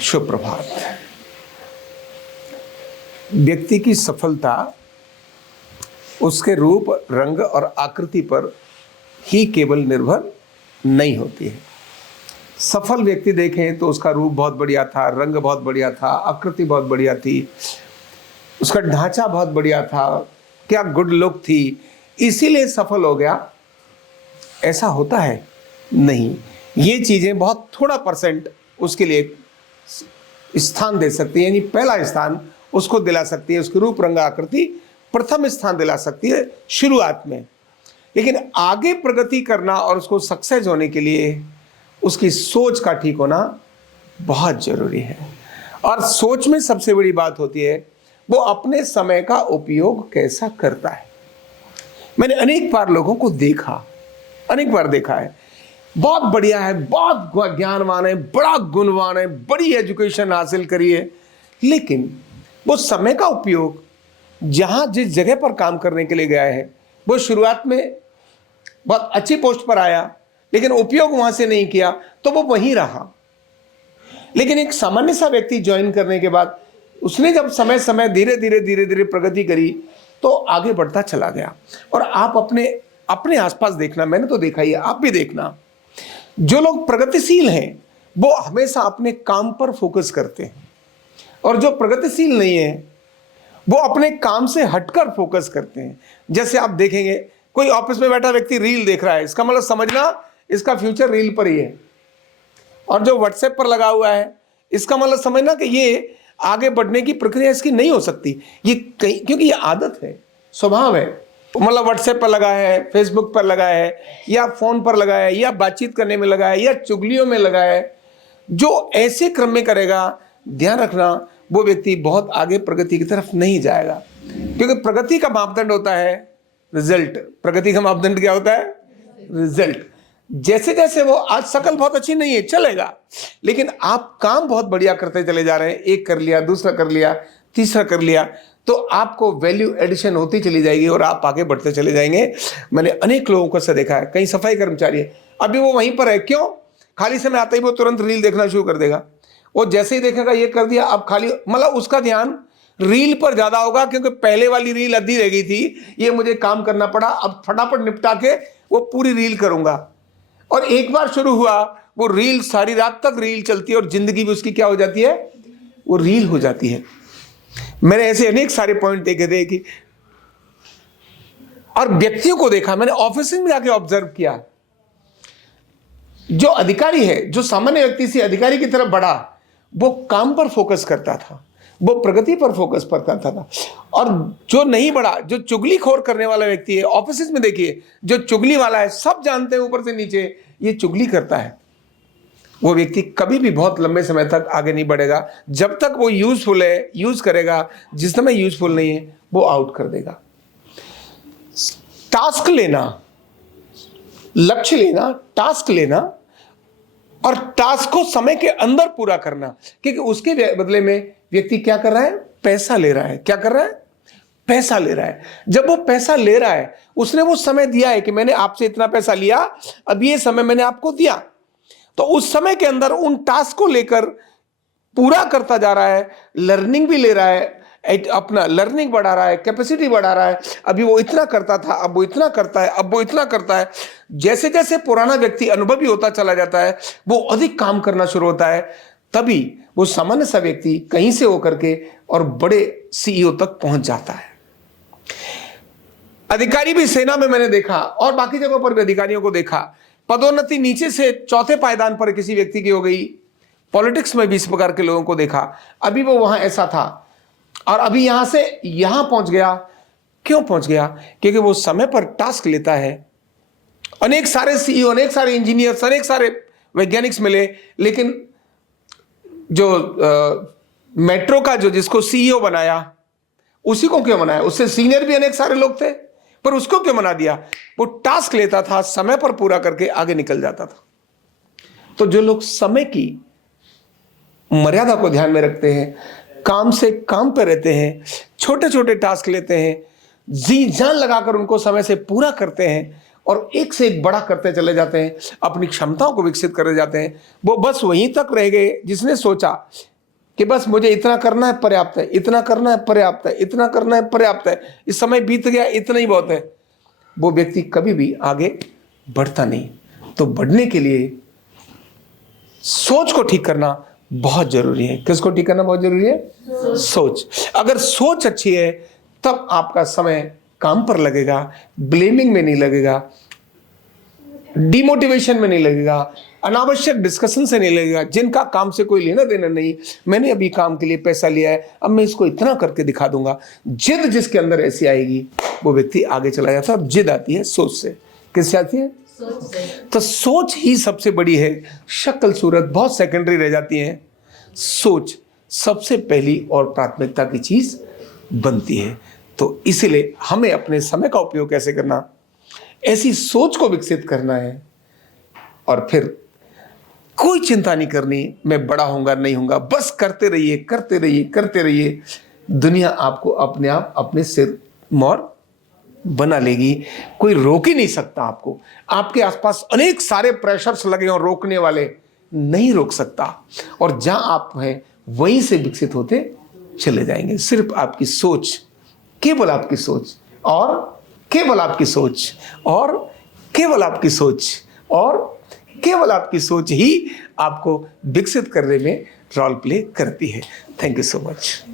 शुभ प्रभात। व्यक्ति की सफलता उसके रूप, रंग और आकृति पर ही केवल निर्भर नहीं होती है। सफल व्यक्ति देखें तो उसका रूप बहुत बढ़िया था, रंग बहुत बढ़िया था, आकृति बहुत बढ़िया थी, उसका ढांचा बहुत बढ़िया था, क्या गुड लुक थी, इसीलिए सफल हो गया। ऐसा होता है नहीं। ये चीजें बहुत थोड़ा परसेंट उसके लिए स्थान दे सकती है, यानी पहला स्थान उसको दिला सकती है, उसके रूप, रंग, आकृति प्रथम स्थान दिला सकती है शुरुआत में। लेकिन आगे प्रगति करना और उसको सक्सेस होने के लिए उसकी सोच का ठीक होना बहुत जरूरी है। और सोच में सबसे बड़ी बात होती है वो अपने समय का उपयोग कैसा करता है। मैंने अनेक बार लोगों को देखा, अनेक बार देखा है, बहुत बढ़िया है, बहुत ज्ञानवान है, बड़ा गुणवान है, बड़ी एजुकेशन हासिल करी है, लेकिन वो समय का उपयोग जहां जिस जगह पर काम करने के लिए गया है, वो शुरुआत में बहुत अच्छी पोस्ट पर आया, लेकिन उपयोग वहां से नहीं किया तो वो वहीं रहा। लेकिन एक सामान्य सा व्यक्ति ज्वाइन करने के बाद उसने जब समय समय धीरे धीरे प्रगति करी तो आगे बढ़ता चला गया। और आप अपने आसपास देखना, मैंने तो देखा ही है, आप भी देखना, जो लोग प्रगतिशील हैं वो हमेशा अपने काम पर फोकस करते हैं, और जो प्रगतिशील नहीं है वो अपने काम से हटकर फोकस करते हैं। जैसे आप देखेंगे कोई ऑफिस में बैठा व्यक्ति रील देख रहा है, इसका मतलब समझना इसका फ्यूचर रील पर ही है। और जो व्हाट्सएप पर लगा हुआ है, इसका मतलब समझना कि ये आगे बढ़ने की प्रक्रिया इसकी नहीं हो सकती, ये क्योंकि ये आदत है, स्वभाव है। मतलब व्हाट्सएप पर लगा है, फेसबुक पर लगा है, या फोन पर लगा है, या बातचीत करने में लगा है, या चुगलियों में लगा है। जो ऐसे क्रम में करेगा, ध्यान रखना, वो व्यक्ति बहुत आगे प्रगति की तरफ नहीं जाएगा। क्योंकि प्रगति का मापदंड होता है रिजल्ट। प्रगति का मापदंड क्या होता है? रिजल्ट। जैसे जैसे वो आज शकल बहुत अच्छी नहीं है, चलेगा, लेकिन आप काम बहुत बढ़िया करते चले जा रहे हैं, एक कर लिया, दूसरा कर लिया, तीसरा कर लिया, तो आपको वैल्यू एडिशन होती चली जाएगी और आप आगे बढ़ते चले जाएंगे। मैंने अनेक लोगों को से देखा है, कहीं सफाई कर्मचारी है, अभी वो वहीं पर है, क्यों? खाली समय आता ही वो तुरंत रील देखना शुरू कर देगा। वो जैसे ही देखेगा ये कर दिया, अब खाली, मतलब उसका ध्यान रील पर ज्यादा होगा, क्योंकि पहले वाली रील अद्धी रह गई थी, ये मुझे काम करना पड़ा, अब फटाफट निपटा के वो पूरी रील करूंगा। और एक बार शुरू हुआ वो रील, सारी रात तक रील चलती है और जिंदगी भी उसकी क्या हो जाती है? वो रील हो जाती है। मैंने ऐसे अनेक सारे पॉइंट देखे थे कि, और व्यक्तियों को देखा, मैंने ऑफिस में जाके ऑब्जर्व किया, जो अधिकारी है, जो सामान्य व्यक्ति से अधिकारी की तरफ बढ़ा, वो काम पर फोकस करता था, वो प्रगति पर फोकस पर करता था। और जो नहीं बढ़ा, जो चुगलीखोर करने वाला व्यक्ति है, ऑफिस में देखिए, जो चुगली वाला है, सब जानते हैं ऊपर से नीचे ये चुगली करता है, वो व्यक्ति कभी भी बहुत लंबे समय तक आगे नहीं बढ़ेगा। जब तक वो यूजफुल है यूज करेगा, जिस समय यूजफुल नहीं है वो आउट कर देगा। टास्क लेना, लक्ष्य लेना, टास्क लेना, और टास्क को समय के अंदर पूरा करना, क्योंकि उसके बदले में व्यक्ति क्या कर रहा है? पैसा ले रहा है। क्या कर रहा है? पैसा ले रहा है। जब वो पैसा ले रहा है, उसने वो समय दिया है कि मैंने आपसे इतना पैसा लिया, अब ये समय मैंने आपको दिया, तो उस समय के अंदर उन टास्क को लेकर पूरा करता जा रहा है, लर्निंग भी ले रहा है, अपना लर्निंग बढ़ा रहा है, कैपेसिटी बढ़ा रहा है। अभी वो इतना करता था, अब वो इतना करता है, अब वो इतना करता है। जैसे जैसे पुराना व्यक्ति अनुभवी होता चला जाता है, वो अधिक काम करना शुरू होता है, तभी वो सामान्य सा व्यक्ति कहीं से होकर के और बड़े सीईओ तक पहुंच जाता है। अधिकारी भी सेना में मैंने देखा, और बाकी जगहों पर भी अधिकारियों को देखा, पदोन्नति नीचे से चौथे पायदान पर किसी व्यक्ति की हो गई। पॉलिटिक्स में भी इस प्रकार के लोगों को देखा। अभी वो वहां ऐसा था और अभी यहां से यहां पहुंच गया। क्यों पहुंच गया? क्योंकि वो समय पर टास्क लेता है। अनेक सारे सीईओ, अनेक सारे इंजीनियर्स, अनेक सारे वैज्ञानिक मिले, लेकिन जो मेट्रो का जो जिसको सीईओ बनाया, उसी को क्यों बनाया? उससे सीनियर भी अनेक सारे लोग थे, पर उसको क्यों बना दिया? वो टास्क लेता था, समय पर पूरा करके आगे निकल जाता था। तो जो लोग समय की मर्यादा को ध्यान में रखते हैं, काम से काम पे रहते हैं, छोटे छोटे टास्क लेते हैं, जी जान लगाकर उनको समय से पूरा करते हैं और एक से एक बड़ा करते चले जाते हैं, अपनी क्षमताओं को विकसित करते जाते हैं। वो बस वहीं तक रह गए जिसने सोचा कि बस मुझे इतना करना है, पर्याप्त है, इतना करना है, पर्याप्त है, इतना करना है, पर्याप्त है, इस समय बीत गया, इतना ही बहुत है। वो व्यक्ति कभी भी आगे बढ़ता नहीं। तो बढ़ने के लिए सोच को ठीक करना बहुत जरूरी है। किसको ठीक करना बहुत जरूरी है? सोच। अगर सोच अच्छी है तब आपका समय काम पर लगेगा, ब्लेमिंग में नहीं लगेगा, डिमोटिवेशन में नहीं लगेगा, अनावश्यक डिस्कशन से नहीं लगेगा, जिनका काम से कोई लेना देना नहीं। मैंने अभी काम के लिए पैसा लिया है, अब मैं इसको इतना करके दिखा दूंगा। जिद जिसके अंदर ऐसी आएगी वो व्यक्ति आगे चला जाता है। अब जिद आती है सोच से। किससे आती है? सोच से। तो सोच ही सबसे बड़ी है। शक्ल सूरत बहुत सेकेंडरी रह जाती है, सोच सबसे पहली और प्राथमिकता की चीज बनती है। तो इसीलिए हमें अपने समय का उपयोग कैसे करना, ऐसी सोच को विकसित करना है। और फिर कोई चिंता नहीं करनी मैं बड़ा होऊंगा नहीं होऊंगा, बस करते रहिए, करते रहिए, करते रहिए। दुनिया आपको अपने आप अपने सिर मोर बना लेगी। कोई रोक ही नहीं सकता आपको। आपके आसपास अनेक सारे प्रेशर्स लगे हों रोकने वाले, नहीं रोक सकता। और जहां आप हैं वहीं से विकसित होते चले जाएंगे। सिर्फ आपकी सोच, केवल आपकी सोच, और केवल आपकी सोच, और केवल आपकी सोच, और केवल आपकी सोच ही आपको विकसित करने में रोल प्ले करती है। Thank you so much.